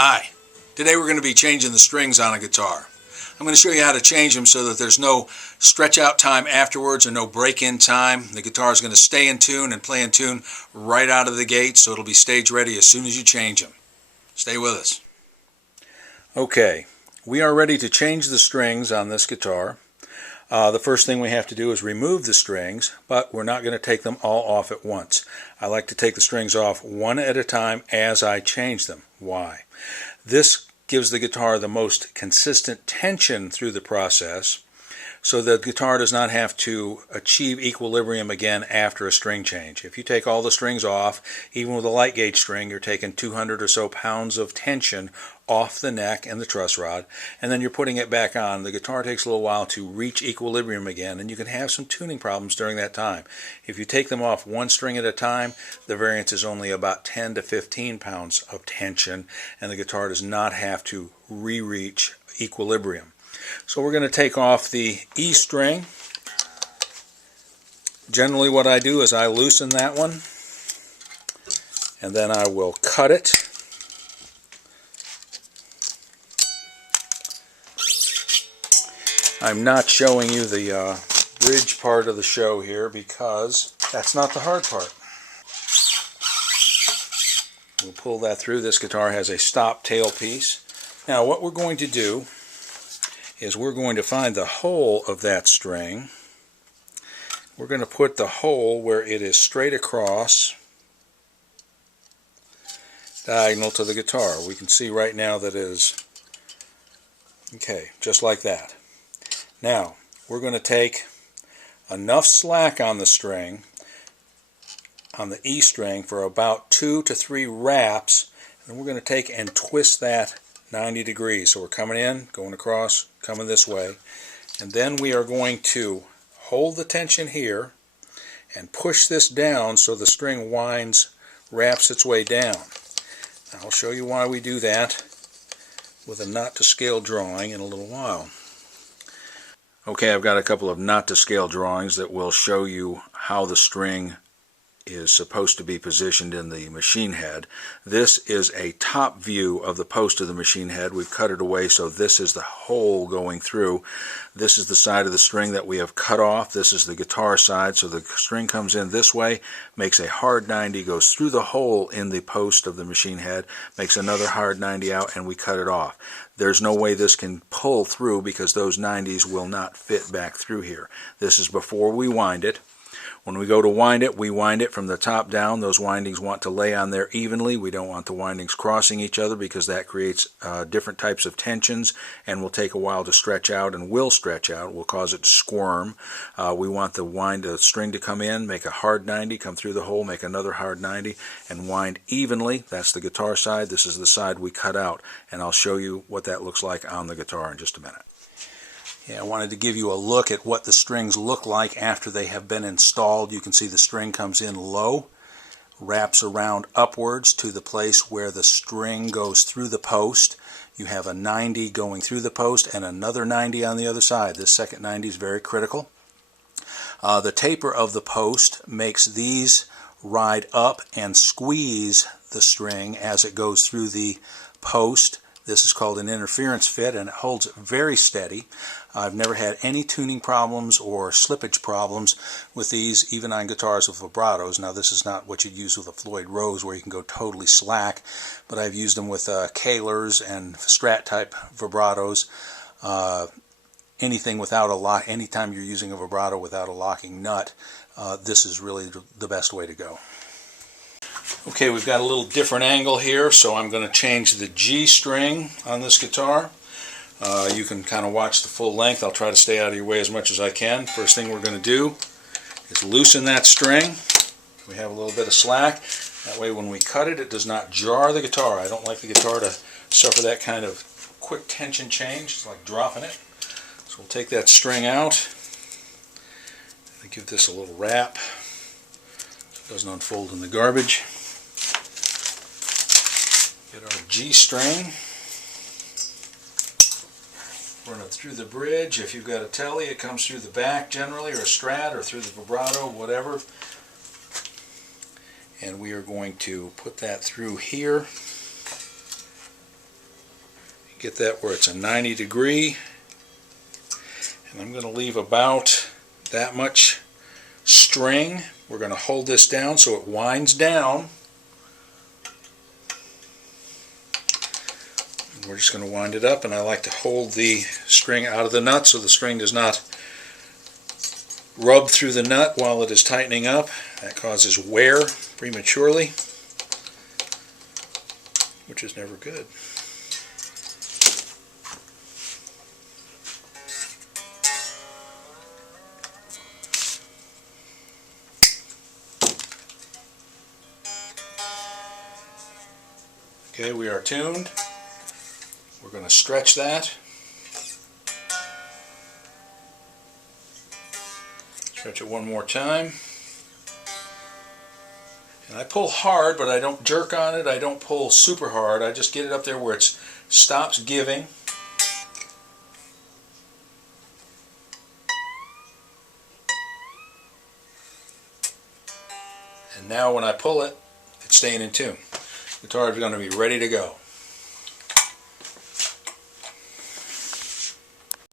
Hi, today we're going to be changing the strings on a guitar. I'm going to show you how to change them so that there's no stretch out time afterwards or no break in time. The guitar is going to stay in tune and play in tune right out of the gate, so it'll be stage ready as soon as you change them. Stay with us. Okay, we are ready to change the strings on this guitar. The first thing we have to do is remove the strings, but we're not going to take them all off at once. I like to take the strings off one at a time as I change them. Why? This gives the guitar the most consistent tension through the process, so the guitar does not have to achieve equilibrium again after a string change. If you take all the strings off, even with a light gauge string, you're taking 200 or so pounds of tension off the neck and the truss rod, and then you're putting it back on. The guitar takes a little while to reach equilibrium again, and you can have some tuning problems during that time. If you take them off one string at a time, the variance is only about 10 to 15 pounds of tension, and the guitar does not have to re-reach equilibrium. So we're going to take off the E string. Generally what I do is I loosen that one, and then I will cut it. I'm not showing you the bridge part of the show here because that's not the hard part. We'll pull that through. This guitar has a stop tailpiece. Now what we're going to do is we're going to find the hole of that string. We're going to put the hole where it is straight across, diagonal to the guitar. We can see right now that it is, okay, just like that. Now, we're going to take enough slack on the string, on the E string, for about 2 to 3 wraps, and we're going to take and twist that 90 degrees. So we're coming in, going across, coming this way, and then we are going to hold the tension here and push this down so the string wraps its way down. Now, I'll show you why we do that with a not to scale drawing in a little while. Okay, I've got a couple of not to scale drawings that will show you how the string is supposed to be positioned in the machine head. This is a top view of the post of the machine head. We've cut it away, so this is the hole going through. This is the side of the string that we have cut off. This is the guitar side, so the string comes in this way, makes a hard 90, goes through the hole in the post of the machine head, makes another hard 90 out, and we cut it off. There's no way this can pull through because those 90s will not fit back through here. This is before we wind it. When we go to wind it, we wind it from the top down. Those windings want to lay on there evenly. We don't want the windings crossing each other because that creates different types of tensions and will take a while to stretch out and will stretch out, will cause it to squirm. We want the string to come in, make a hard 90, come through the hole, make another hard 90, and wind evenly. That's the guitar side. This is the side we cut out, and I'll show you what that looks like on the guitar in just a minute. Yeah, I wanted to give you a look at what the strings look like after they have been installed. You can see the string comes in low, wraps around upwards to the place where the string goes through the post. You have a 90 going through the post and another 90 on the other side. This second 90 is very critical. The taper of the post makes these ride up and squeeze the string as it goes through the post. This is called an interference fit, and it holds it very steady. I've never had any tuning problems or slippage problems with these, even on guitars with vibratos. Now, this is not what you'd use with a Floyd Rose where you can go totally slack, but I've used them with Kahlers and Strat type vibratos. Anything without a lock, anytime you're using a vibrato without a locking nut, this is really the best way to go. Okay, we've got a little different angle here, so I'm going to change the G string on this guitar. You can kind of watch the full length. I'll try to stay out of your way as much as I can. First thing we're going to do is loosen that string. We have a little bit of slack. That way when we cut it, it does not jar the guitar. I don't like the guitar to suffer that kind of quick tension change. It's like dropping it. So we'll take that string out and give this a little wrap so it doesn't unfold in the garbage. Get our G string, run it through the bridge. If you've got a telly, it comes through the back generally, or a Strat, or through the vibrato, whatever. And we are going to put that through here. Get that where it's a 90 degree. And I'm going to leave about that much string. We're going to hold this down so it winds down. And we're just going to wind it up, and I like to hold the string out of the nut so the string does not rub through the nut while it is tightening up. That causes wear prematurely, which is never good. Okay, we are tuned. We're going to stretch that. Stretch it one more time. And I pull hard, but I don't jerk on it. I don't pull super hard. I just get it up there where it stops giving. And now when I pull it, it's staying in tune. The guitar is going to be ready to go.